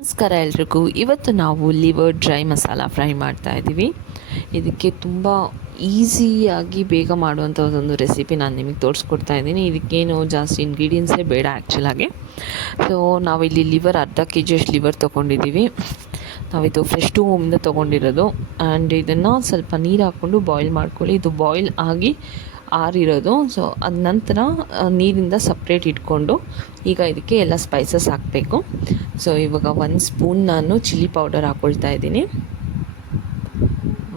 ನಮಸ್ಕಾರ ಎಲ್ರಿಗೂ. ಇವತ್ತು ನಾವು ಲಿವರ್ ಡ್ರೈ ಮಸಾಲ ಫ್ರೈ ಮಾಡ್ತಾ ಇದ್ದೀವಿ. ಇದಕ್ಕೆ ತುಂಬ ಈಸಿಯಾಗಿ ಬೇಗ ಮಾಡುವಂಥ ಒಂದು ರೆಸಿಪಿ ನಾನು ನಿಮಗೆ ತೋರಿಸ್ಕೊಡ್ತಾ ಇದ್ದೀನಿ. ಇದಕ್ಕೇನು ಜಾಸ್ತಿ ಇಂಗ್ರೀಡಿಯೆಂಟ್ಸೇ ಬೇಡ ಆ್ಯಕ್ಚುಲಾಗಿ ಸೊ ನಾವಿಲ್ಲಿ ಲಿವರ್ ಅರ್ಧ ಕೆ ಜಿಯಷ್ಟು ಲಿವರ್ ತೊಗೊಂಡಿದ್ದೀವಿ. ನಾವಿದು ಫ್ರೆಶ್ ಟು ಹೋಮಿಂದ ತೊಗೊಂಡಿರೋದು. ಆ್ಯಂಡ್ ಇದನ್ನು ಸ್ವಲ್ಪ ನೀರು ಹಾಕ್ಕೊಂಡು ಬಾಯ್ಲ್ ಮಾಡ್ಕೊಳ್ಳಿ. ಇದು ಬಾಯ್ಲ್ ಆಗಿ ಆರಿರೋದು. ಸೊ ಅದ ನಂತರ ನೀರಿಂದ ಸಪ್ರೇಟ್ ಇಟ್ಕೊಂಡು ಈಗ ಇದಕ್ಕೆ ಎಲ್ಲ ಸ್ಪೈಸಸ್ ಹಾಕಬೇಕು. ಸೊ ಇವಾಗ ಒಂದು ಸ್ಪೂನ್ ನಾನು ಚಿಲ್ಲಿ ಪೌಡರ್ ಹಾಕ್ಕೊಳ್ತಾ ಇದ್ದೀನಿ.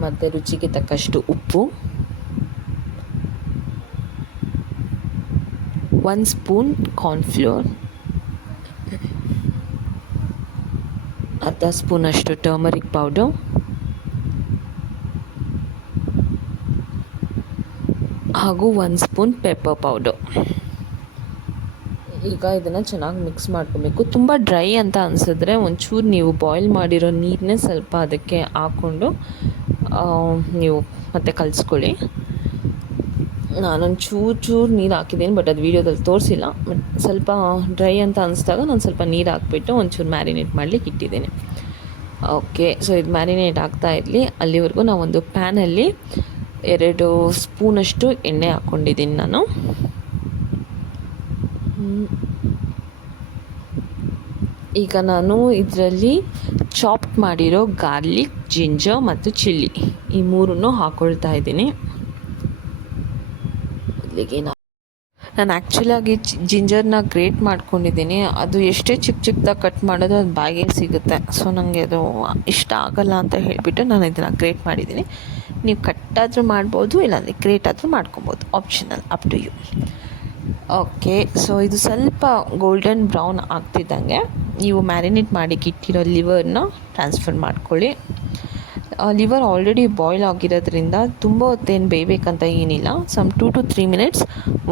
ಮತ್ತು ರುಚಿಗೆ ತಕ್ಕಷ್ಟು ಉಪ್ಪು. ಒಂದು ಸ್ಪೂನ್ ಕಾರ್ನ್ಫ್ಲೋರ್ ಅರ್ಧ ಸ್ಪೂನಷ್ಟು ಟರ್ಮರಿಕ್ ಪೌಡರ್ ಹಾಗೂ ಒಂದು ಸ್ಪೂನ್ ಪೆಪ್ಪರ್ ಪೌಡರ್ ಈಗ ಇದನ್ನು ಚೆನ್ನಾಗಿ ಮಿಕ್ಸ್ ಮಾಡ್ಕೋಬೇಕು. ತುಂಬ ಡ್ರೈ ಅಂತ ಅನಿಸಿದ್ರೆ ಒಂಚೂರು ನೀವು ಬಾಯ್ಲ್ ಮಾಡಿರೋ ನೀರನ್ನೇ ಸ್ವಲ್ಪ ಅದಕ್ಕೆ ಹಾಕ್ಕೊಂಡು ನೀವು ಮತ್ತೆ ಕಲಿಸ್ಕೊಳ್ಳಿ. ನಾನೊಂದು ಚೂರು ಚೂರು ನೀರು ಹಾಕಿದ್ದೀನಿ, ಬಟ್ ಅದು ವೀಡಿಯೋದಲ್ಲಿ ತೋರಿಸಿಲ್ಲ. ಬಟ್ ಸ್ವಲ್ಪ ಡ್ರೈ ಅಂತ ಅನಿಸ್ದಾಗ ನಾನು ಸ್ವಲ್ಪ ನೀರು ಹಾಕ್ಬಿಟ್ಟು ಒಂಚೂರು ಮ್ಯಾರಿನೇಟ್ ಮಾಡಲಿಕ್ಕೆ ಇಟ್ಟಿದ್ದೀನಿ. ಓಕೆ, ಸೊ ಇದು ಮ್ಯಾರಿನೇಟ್ ಆಗ್ತಾ ಇರಲಿ. ಅಲ್ಲಿವರೆಗೂ ನಾವೊಂದು ಪ್ಯಾನಲ್ಲಿ ಎರಡು ಸ್ಪೂನಷ್ಟು ಎಣ್ಣೆ ಹಾಕ್ಕೊಂಡಿದ್ದೀನಿ ನಾನು. ಈಗ ನಾನು ಇದರಲ್ಲಿ ಚಾಪ್ ಮಾಡಿರೋ ಗಾರ್ಲಿಕ್ ಜಿಂಜರ್ ಮತ್ತು ಚಿಲ್ಲಿ ಈ ಮೂರನ್ನು ಹಾಕ್ಕೊಳ್ತಾ ಇದ್ದೀನಿ. ನಾ- ನಾನು ಆ್ಯಕ್ಚುಲಾಗಿ ಜಿಂಜರ್ನ ಗ್ರೇಟ್ ಮಾಡ್ಕೊಂಡಿದ್ದೀನಿ. ಅದು ಎಷ್ಟೇ ಚಿಕ್ಕ ಚಿಕ್ಕದಾಗಿ ಕಟ್ ಮಾಡೋದು ಅದು ಬಾಯಿಗೆ ಸಿಗುತ್ತೆ. ಸೊ ನನಗೆ ಅದು ಇಷ್ಟ ಆಗಲ್ಲ ಅಂತ ಹೇಳಿಬಿಟ್ಟು ನಾನು ಇದನ್ನು ಗ್ರೇಟ್ ಮಾಡಿದ್ದೀನಿ. ನೀವು ಕಟ್ಟಾದರೂ ಮಾಡ್ಬೋದು, ಇಲ್ಲಾಂದರೆ ಗ್ರೇಟ್ ಆದರೂ ಮಾಡ್ಕೊಬೋದು. Optional up to you okay so ಇದು ಸ್ವಲ್ಪ ಗೋಲ್ಡನ್ ಬ್ರೌನ್ ಆಗ್ತಿದ್ದಂಗೆ. ನೀವು ಮ್ಯಾರಿನೇಟ್ ಮಾಡಿ ಇಟ್ಟಿರೋ ಲಿವರ್ನ ಟ್ರಾನ್ಸ್ಫರ್ ಮಾಡ್ಕೊಳ್ಳಿ. ಲಿವರ್ ಆಲ್ರೆಡಿ ಬಾಯ್ಲ್ ಆಗಿರೋದ್ರಿಂದ ತುಂಬ ಹೊತ್ತೇನು ಬೇಯಬೇಕಂತ ಏನಿಲ್ಲ. Some two to three minutes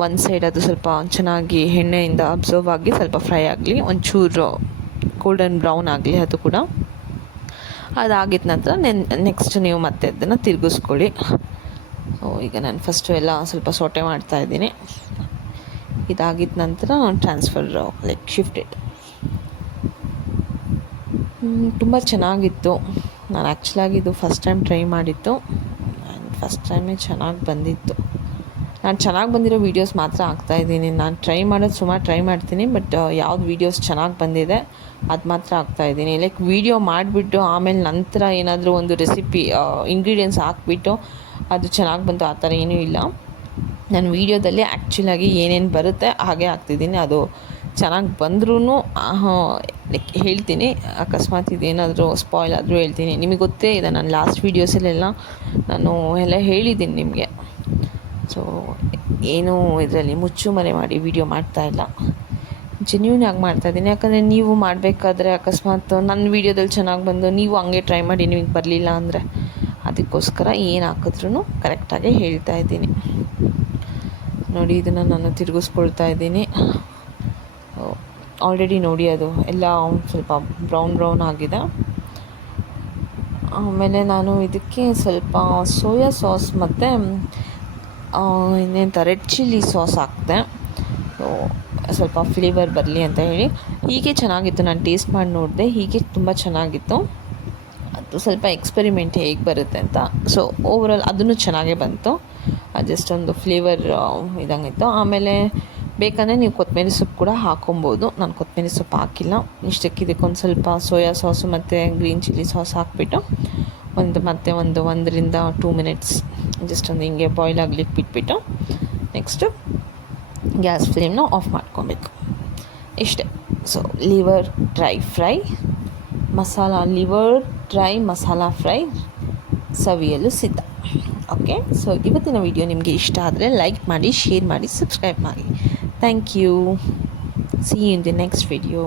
ಒಂದು ಸೈಡ್ ಅದು ಸ್ವಲ್ಪ ಚೆನ್ನಾಗಿ ಎಣ್ಣೆಯಿಂದ ಅಬ್ಸರ್ವ್ ಆಗಿ ಸ್ವಲ್ಪ ಫ್ರೈ ಆಗಲಿ. ಒಂಚೂರು ಗೋಲ್ಡನ್ ಬ್ರೌನ್ ಆಗಲಿ ಅದು ಕೂಡ. ಅದಾಗಿದ ನಂತರ ನೆನ್ ನೆಕ್ಸ್ಟ್ ನೀವು ಮತ್ತೆ ಅದನ್ನು ತಿರುಗಿಸ್ಕೊಳ್ಳಿ. ಸೊ ಈಗ ನಾನು ಫಸ್ಟು ಎಲ್ಲ ಸ್ವಲ್ಪ ಸೋಟೆ ಮಾಡ್ತಾ ಇದ್ದೀನಿ ಇದಾಗಿದ ನಂತರ ನಾನು ಟ್ರಾನ್ಸ್ಫರ್ ಲೈಕ್ ಶಿಫ್ಟೆಡ್ ತುಂಬ ಚೆನ್ನಾಗಿತ್ತು. ನಾನು ಆ್ಯಕ್ಚುಲಾಗಿ ಇದು ಫಸ್ಟ್ ಟೈಮ್ ಟ್ರೈ ಮಾಡಿತ್ತು ಆ್ಯಂಡ್ ಫಸ್ಟ್ ಟೈಮೇ ಚೆನ್ನಾಗಿ ಬಂದಿತ್ತು. ನಾನು ಚೆನ್ನಾಗಿ ಬಂದಿರೋ ವೀಡಿಯೋಸ್ ಮಾತ್ರ ಹಾಕ್ತಾಯಿದ್ದೀನಿ ನಾನು ಟ್ರೈ ಮಾಡೋದು ಸುಮಾರು ಟ್ರೈ ಮಾಡ್ತೀನಿ ಬಟ್ ಯಾವ್ದು ವೀಡಿಯೋಸ್ ಚೆನ್ನಾಗಿ ಬಂದಿದೆ, ಅದು ಮಾತ್ರ ಹಾಕ್ತಾಯಿದ್ದೀನಿ ಲೈಕ್ ವೀಡಿಯೋ ಮಾಡಿಬಿಟ್ಟು ಆಮೇಲೆ ನಂತರ ಏನಾದರೂ ಒಂದು ರೆಸಿಪಿ ಇಂಗ್ರೀಡಿಯೆಂಟ್ಸ್ ಹಾಕ್ಬಿಟ್ಟು ಅದು ಚೆನ್ನಾಗಿ ಬಂತು, ಆ ಥರ ಏನೂ ಇಲ್ಲ. ನಾನು ವೀಡಿಯೋದಲ್ಲಿ ಆ್ಯಕ್ಚುಲಾಗಿ ಏನೇನು ಬರುತ್ತೆ ಹಾಗೆ ಹಾಕ್ತಿದ್ದೀನಿ ಅದು ಚೆನ್ನಾಗಿ ಬಂದ್ರೂ ಲೈಕ್ ಹೇಳ್ತೀನಿ. ಅಕಸ್ಮಾತ್ ಇದೇನಾದರೂ ಸ್ಪಾಯ್ಲ್ ಆದರೂ ಹೇಳ್ತೀನಿ. ನಿಮಗೆ ಗೊತ್ತೇ ಇದೆ, ನಾನು ಲಾಸ್ಟ್ ವೀಡಿಯೋಸಲ್ಲೆಲ್ಲ ನಾನು ಎಲ್ಲ ಹೇಳಿದ್ದೀನಿ ನಿಮಗೆ. ಸೊ ಏನೂ ಇದರಲ್ಲಿ ಮುಚ್ಚು ಮರೆ ಮಾಡಿ ವೀಡಿಯೋ ಮಾಡ್ತಾ ಇಲ್ಲ. ಜೆನ್ಯೂನ್ ಆಗಿ ಮಾಡ್ತಾ ಇದ್ದೀನಿ. ಯಾಕಂದರೆ ನೀವು ಮಾಡಬೇಕಾದ್ರೆ ಅಕಸ್ಮಾತ್ ನನ್ನ ವೀಡಿಯೋದಲ್ಲಿ ಚೆನ್ನಾಗಿ ಬಂದು ನೀವು ಹಂಗೆ ಟ್ರೈ ಮಾಡಿ ನಿಮಗೆ ಬರಲಿಲ್ಲ ಅಂದರೆ ಅದಕ್ಕೋಸ್ಕರ ಏನು ಹಾಕಿದ್ರೂ ಕರೆಕ್ಟಾಗಿ ಹೇಳ್ತಾ ಇದ್ದೀನಿ. ನೋಡಿ, ಇದನ್ನು ನಾನು ತಿರುಗಿಸ್ಕೊಳ್ತಾ ಇದ್ದೀನಿ. ಆಲ್ರೆಡಿ ನೋಡಿ, ಅದು ಎಲ್ಲ ಸ್ವಲ್ಪ ಬ್ರೌನ್ ಬ್ರೌನ್ ಆಗಿದೆ. ಆಮೇಲೆ ನಾನು ಇದಕ್ಕೆ ಸ್ವಲ್ಪ ಸೋಯಾ ಸಾಸ್ ಮತ್ತು ಇನ್ನೇನು ರೆಡ್ ಚಿಲ್ಲಿ ಸಾಸ್ ಹಾಕಿದೆ. ಸೊ ಸ್ವಲ್ಪ ಫ್ಲೇವರ್ ಬರಲಿ ಅಂತ ಹೇಳಿ. ಹೀಗೆ ಚೆನ್ನಾಗಿತ್ತು, ನಾನು ಟೇಸ್ಟ್ ಮಾಡಿ ನೋಡಿದೆ. ಹೀಗೆ ತುಂಬ ಚೆನ್ನಾಗಿತ್ತು. ಅದು ಸ್ವಲ್ಪ ಎಕ್ಸ್ಪೆರಿಮೆಂಟ್ ಹೇಗೆ ಬರುತ್ತೆ ಅಂತ. ಸೊ ಓವರಾಲ್ ಅದನ್ನು ಚೆನ್ನಾಗೇ ಬಂತು. ಜಸ್ಟ್ ಒಂದು ಫ್ಲೇವರ್ ಇದಂಗಿತ್ತು. ಆಮೇಲೆ ಬೇಕಂದರೆ ನೀವು ಕೊತ್ತಂಬರಿ ಸೊಪ್ಪು ಕೂಡ ಹಾಕೊಬೋದು. ನಾನು ಕೊತ್ತಂಬರಿ ಸೊಪ್ಪು ಹಾಕಿಲ್ಲ. ಇಷ್ಟಕ್ಕೆ ಇದಕ್ಕೊಂದು ಸ್ವಲ್ಪ ಸೋಯಾ ಸಾಸು ಮತ್ತು ಗ್ರೀನ್ ಚಿಲ್ಲಿ ಸಾಸ್ ಹಾಕ್ಬಿಟ್ಟು ಒಂದು ಮತ್ತೆ ಒಂದು ಒಂದರಿಂದ ಟೂ ಮಿನಿಟ್ಸ್ ಜಸ್ಟ್ ಒಂದು ಹಿಂಗೆ ಬಾಯ್ಲ್ ಆಗ್ಲಿಕ್ಕೆ ಬಿಟ್ಬಿಟ್ಟು ನೆಕ್ಸ್ಟು ಗ್ಯಾಸ್ ಫ್ಲೇಮ್ನ ಆಫ್ ಮಾಡ್ಕೊಬೇಕು. ಇಷ್ಟೇ. So liver dry fry masala liver dry masala fry ಸವಿಯಲು ಸಿದ್ಧ ಓಕೆ ಸೊ ಇವತ್ತಿನ ವಿಡಿಯೋ ನಿಮಗೆ ಇಷ್ಟ ಆದರೆ ಲೈಕ್ ಮಾಡಿ ಶೇರ್ ಮಾಡಿ ಸಬ್ಸ್ಕ್ರೈಬ್ ಮಾಡಿ. Thank you see in the next video